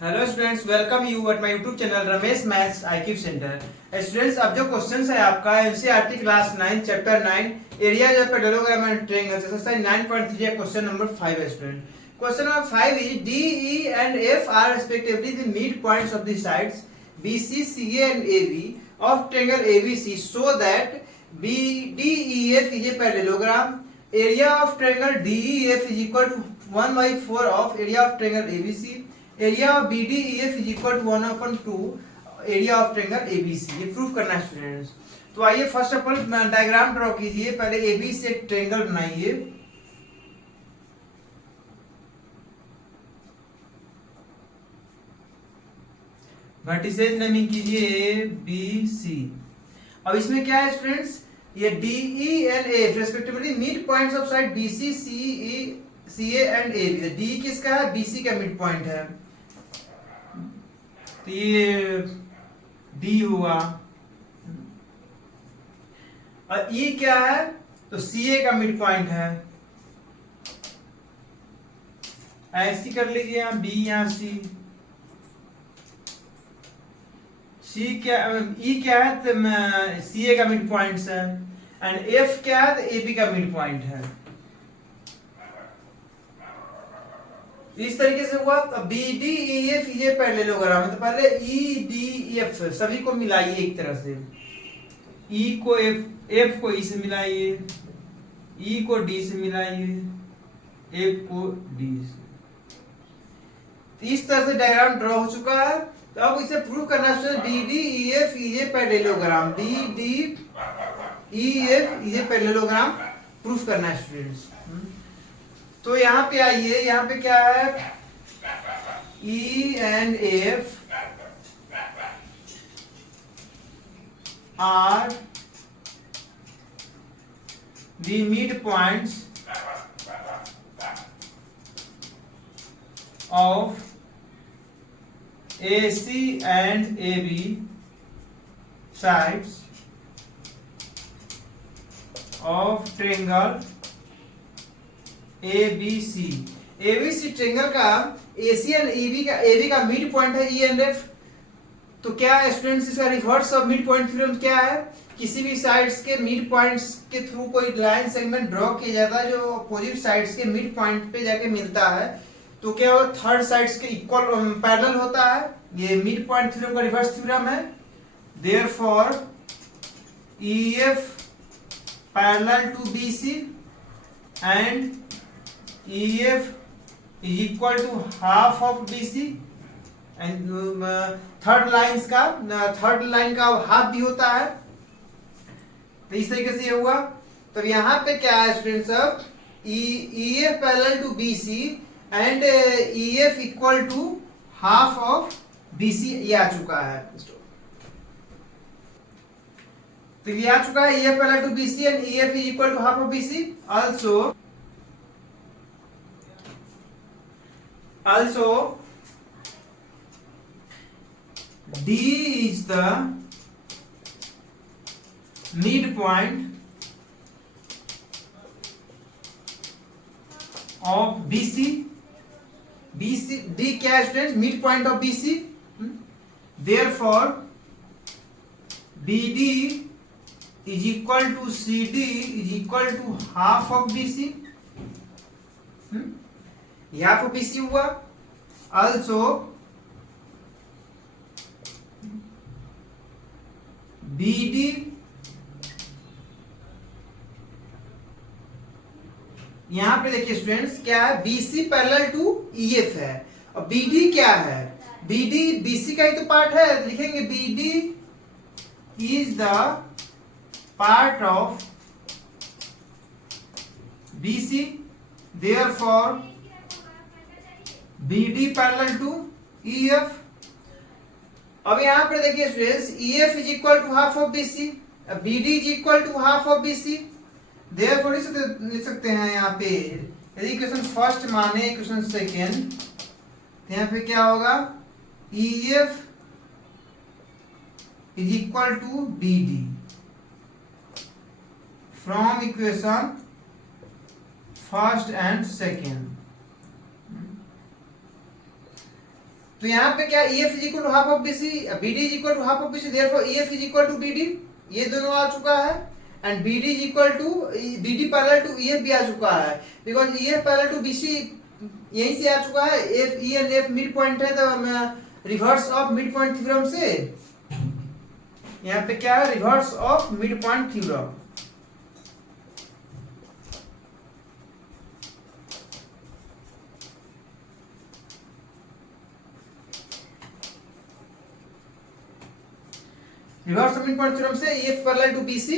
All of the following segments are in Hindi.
Hello students, welcome you at my YouTube channel Ramesh maths IQ centre. Students, अब जो क्वेश्चन है आपका NCERT class 9 chapter 9 area of parallelogram and triangle exercise 9.3 question number 5 है student. Question number 5 is D E and F R respectively the mid points of the sides BC, CA and AB of triangle ABC so that BDEF is a parallelogram. Area of triangle DEF is equal to 1/4 of area of triangle ABC. Area of BDEF is equal to 1/2 area of triangle ABC। ये प्रूफ करना है स्टूडेंट्स। तो आइए first of all diagram draw कीजिए। पहले AB से एक ट्रायंगल बनाइए। वर्टिसेज नेमिंग कीजिए ABC। अब इसमें क्या है स्टूडेंट्स, ये DE and F respectively midpoints of side BC, CA and AB। D किसका है? BC का मिड पॉइंट है, तो ये D हुआ। और E क्या है? तो CA का मिड पॉइंट है। ऐसी कर लीजिए यहाँ B, यहाँ C क्या, E क्या है? तो CA का मिड पॉइंट है। एंड F क्या है? तो AB का मिड पॉइंट है। इस तरीके से हुआ। BDEF ये पैरेललोग्राम है, तो पहले EDF सभी को मिलाइए एक तरह से। E को F को E से मिलाइए, E को D से मिलाइए, F को D से। इस तरह से डायग्राम ड्रॉ हो चुका है। तो अब इसे प्रूव करना है। DDEF ये पैरेललोग्राम, DDEF ये पैरेललोग्राम प्रूफ करना है स्टूडेंट्स। तो यहाँ पे आइए, यहाँ पे क्या है? E and F are the midpoints of AC and AB sides of triangle ABC triangle का AC एंड AB का मिड पॉइंट है E एंड F। तो क्या स्टूडेंट्स, इसका reverse of midpoint theorem क्या है? किसी भी साइड्स के मिड पॉइंट्स के थ्रू कोई लाइन सेगमेंट ड्रॉ किया जाता है जो अपोजिट साइड्स के मिड पॉइंट पे जाके मिलता है, तो क्या वो थर्ड साइड्स के इक्वल पैरेलल होता है। ये मिड पॉइंट थ्योरम का रिवर्स थ्योरम है। Therefore EF parallel to BC and EF is equal to half of BC and third line का हाफ भी होता है। तो इस तरीके से ये हुआ। तो यहाँ पे क्या है स्टूडेंट्स, अब EF parallel to BC and EF equal to half of BC ये आ चुका है। तो ये आ चुका है EF parallel to BC and EF is equal to half of BC। Also D is the midpoint of BC। D क्या है students? Mid point of BC। Therefore BD is equal to CD is equal to half of BC। Half of BC हुआ। Also BD यहां पे देखिए स्टूडेंट्स, क्या है? BC पैरेलल टू EF है। और BD क्या है? BD BC का ही तो पार्ट है। लिखेंगे BD is the part of BC। Therefore BD parallel to EF। अब यहां पर देखिए students, EF is equal to half of BC, BD is equal to half of BC। Therefore लिख सकते हैं यहाँ पे, यदि इक्वेशन फर्स्ट माने इक्वेशन सेकेंड, तो यहाँ पे क्या होगा? EF is equal to BD from equation first and second. तो यहाँ पे क्या EF is equal to half of BC, BD is equal to half of BC, therefore EF is equal to BD, ये दोनों आ चुका है, and BD is equal to BD parallel to EF भी आ चुका है, because EF parallel to BC यहीं से आ चुका है, F E and F midpoint है, तो reverse of midpoint theorem से यहाँ पे क्या है, reverse of midpoint theorem. Reverse of midpoint theorem से EF parallel to BC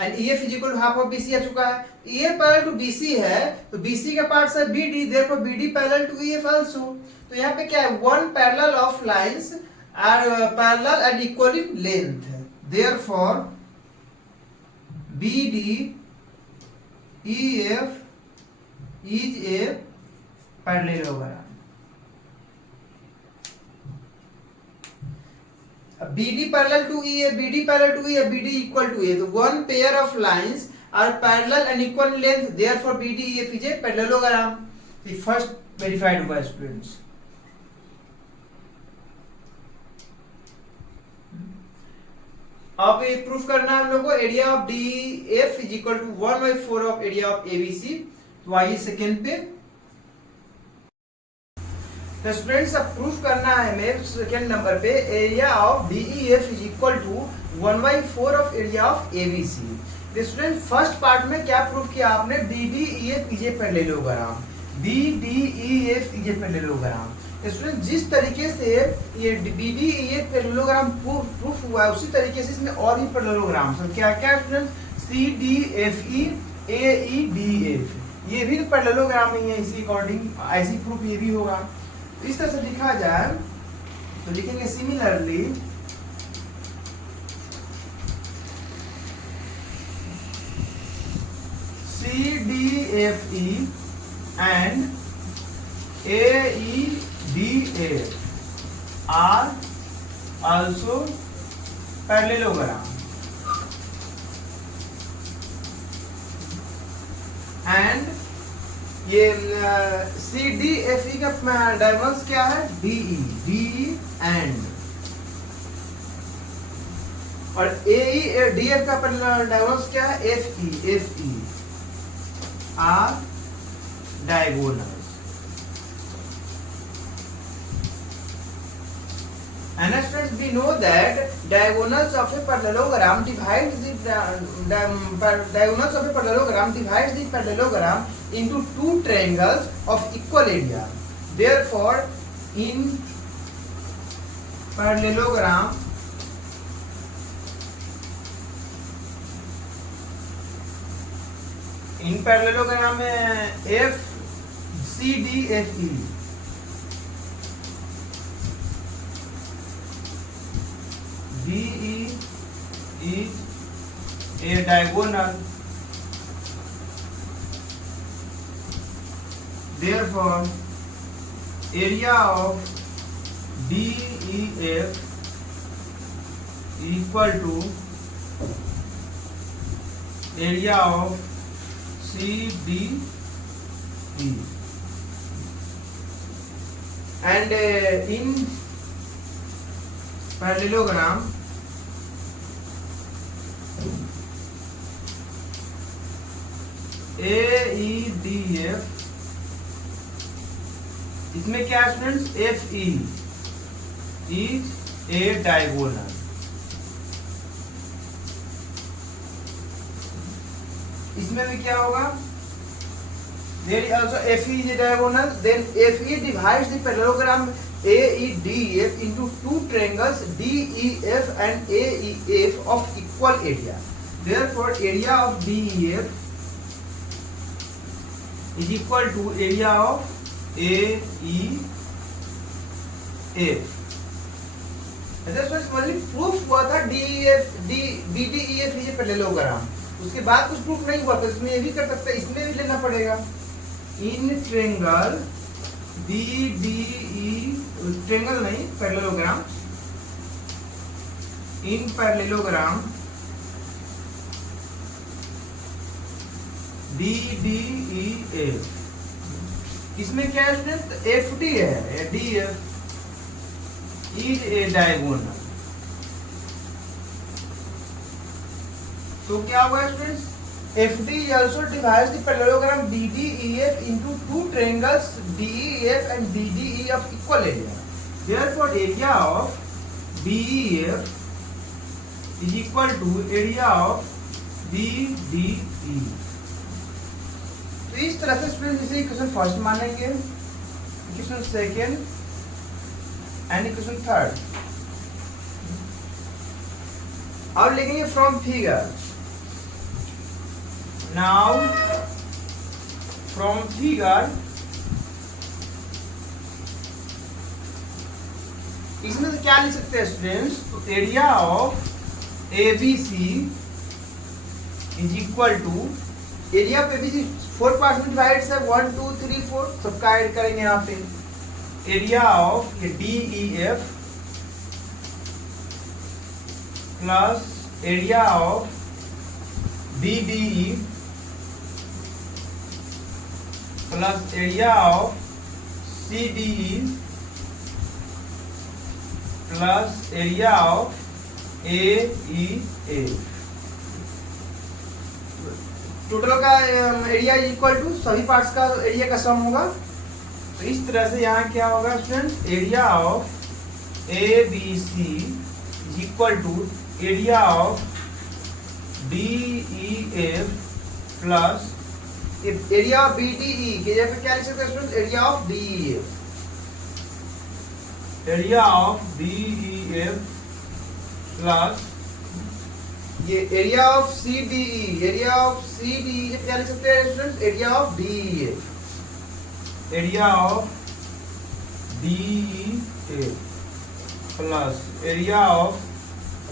and EF is equal to half of BC आ चुका है। EF पैरेलल टू BC है तो BC का पार्ट है BD, therefore BD parallel to EF also. तो यहाँ पे क्या है, one parallel of lines are parallel and equal in length, therefore BD EF is a parallelogram। BD parallel to EF, BD parallel to EF, BD equal to A, so one pair of lines are parallel and equal in length, therefore BD EF is a parallelogram। The first verified by students। अब ये प्रूफ करना है हम लोग को, area of DEF is equal to 1/4 of area of ABC। तो आइए सेकेंड पे, तो स्टूडेंट्स अब प्रूफ करना है हमें सेकेंड नंबर पे, area of DEF is equal to 1/4 of area of ABC। Student first part में क्या प्रूफ किया आपने, BDEF is a parallelogram, BDEF is a parallelogram. Student जिस तरीके से ये BDEF पैरेललोग्राम प्रूफ हुआ है, उसी तरीके से इसमें और भी पैरेललोग्राम है। क्या क्या स्टूडेंट, CDFE AEDF, ये भी पैरेललोग्राम ही है, इसी अकॉर्डिंग ऐसी प्रूफ ये भी होगा। इस तरह से लिखा जाए तो लिखेंगे similarly CDFE and AEDF are also parallelogram, and ये CDFE का डायगोनल्स क्या है, DE एंड, और AEDF का डायगोनल्स क्या है, FE are diagonals. And students, we know that diagonals of a parallelogram divides the parallelogram into two triangles of equal area. Therefore, in parallelogram में FCDFE DE is a diagonal, therefore area of DEF equal to area of CDE, and in parallelogram AEDF, इसमें क्या students, FE is a diagonal। इसमें भी क्या होगा, there is also FE is a diagonal, then FE divides the parallelogram AEDF into two triangles DEF and AEF of equal area. Therefore, area of DEF is equal to area of AEF। Proof हुआ था BDEF इज ए पैरेललोग्राम, उसके बाद कुछ प्रूफ नहीं हुआ, तो इसमें ये भी कर सकते हैं, इसमें भी लेना पड़ेगा। इन ट्रायंगल BDE, ट्रायंगल नहीं पैरेललोग्राम, इन पैरेललोग्राम DDEF, इसमें क्या है स्टूडेंट, FD है, DF, इज ए डायगोनल। तो क्या हुआ students, FD also divides the parallelogram BDEF into two triangles DEF and BDE of equal area. Therefore, area of BEF is equal to area of BDE. तो इस तरह से स्टूडेंट इसे इक्वेशन फर्स्ट मानेंगे, equation second and equation third. अब लिखेंगे from figure. Now from figure इसमें तो क्या लिख सकते हैं स्टूडेंट्स, तो area of ABC is equal to area of ABC 4 parts में डिवाइड है 1 2 3 4 सबका ऐड करेंगे यहाँ पे। Area of DEF plus area of BDE plus area of CDE plus area of AEF। Total का एरिया इक्वल टू सभी पार्ट्स का एरिया का सम होगा। तो इस तरह से यहाँ क्या होगा student, area of ABC is equal to area of DEF plus area of BDE के जगह पे क्या लिख सकते हैं student, area of DEF। Area of DEF प्लस ये area of CDE, area of CDE क्या लिख सकते हैं student, area of DEF। Area of DEF plus area of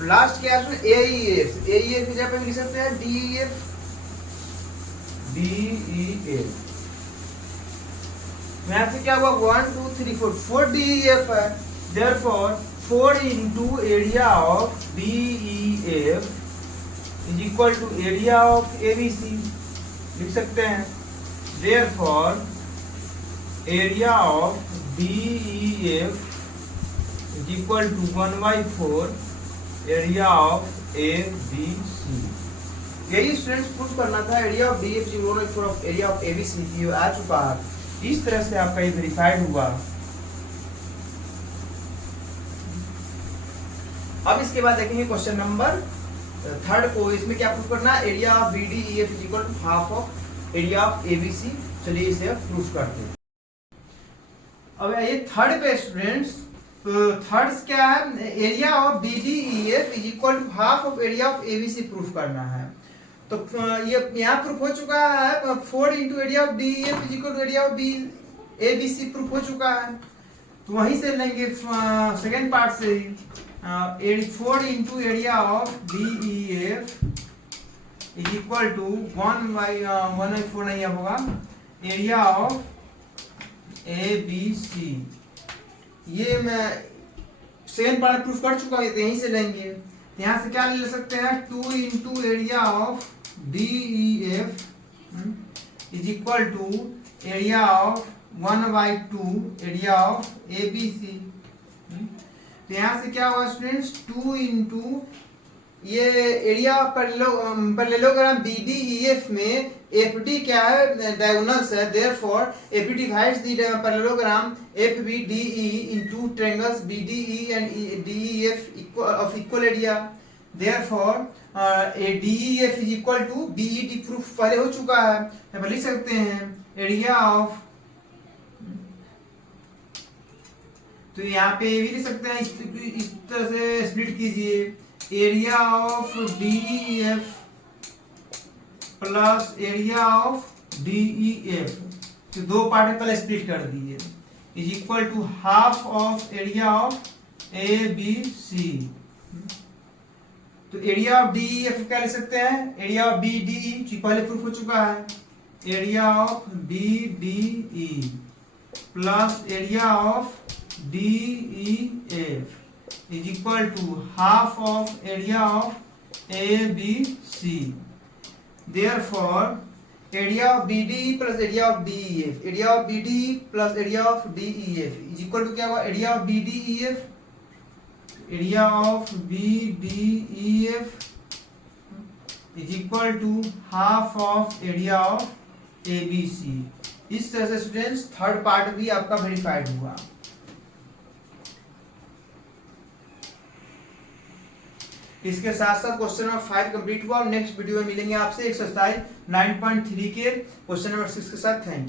last क्या है AEF, AEF की जगह पे लिख सकते हैं DEF। यहाँ से क्या हुआ 1 2 3 4 DEF है, therefore 4 into area of BEF is equal to area of ABC लिख सकते हैं। therefore area of BEF is equal to 1/4 area of ABC। यही स्टूडेंट्स प्रूफ करना था, area of DEF is 1/4 of area of ABC। ये आ चुका है, इस तरह से आपका ये वेरीफाइड हुआ। अब इसके बाद देखेंगे क्वेश्चन नंबर थर्ड को। इसमें क्या प्रूफ करना है, area of BDEF is equal to half of area of ABC। चलिए इसे प्रूफ करते हैं। अब ये थर्ड पे स्टूडेंट्स, थर्ड क्या है, area of BDEF is equal to half of area of ABC proof करना है। तो ये यहाँ प्रूफ हो चुका है, 4 into area of DEF is equal to area of ABC proof हो चुका है। तो वहीं से लेंगे सेकेंड पार्ट से ही, 4 into area of DEF is equal to 1/4 नहीं होगा, एरिया ऑफ ABC। ये मैं सेकेंड पार्ट प्रूफ कर चुका है, यहीं से लेंगे। यहाँ से क्या ले सकते हैं, 2 into area of DEF is equal to area of 1/2 area of ABC। तो यहाँ से क्या हुआ स्टूडेंट्स, 2 इंटू ये एरिया पैरेललोग्राम BDEF में FD क्या है, डायगोनल्स है, therefore FD divides the parallelogram FBDE into triangles BDE and DEF of equal area, therefore DEF is equal to BED proof पहले हो चुका है। अब लिख सकते हैं एरिया ऑफ, तो यहाँ पे भी लिख सकते हैं, इस तरह से स्प्लिट कीजिए, area of DEF plus area of DEF, तो दो पार्ट में पहले स्प्लिट कर दिए, is equal to half of area of ABC। तो एरिया ऑफ DEF क्या लिख सकते हैं, एरिया ऑफ BDE जो पहले प्रूफ हो चुका है, area of BDE plus area of DEF is equal to half of area of ABC. Therefore, area of BDE plus area of DEF, area of BDE plus area of DEF is equal to क्या हुआ, area of BDEF area of B D E F is equal to half of area of A B C. इस तरह से स्टूडेंट्स थर्ड पार्ट भी आपका वेरीफाइड हुआ। इसके साथ साथ क्वेश्चन नंबर 5 कंप्लीट हुआ और नेक्स्ट वीडियो में मिलेंगे आपसे एक्सरसाइज 9.3 के क्वेश्चन नंबर 6 के साथ। Thank you.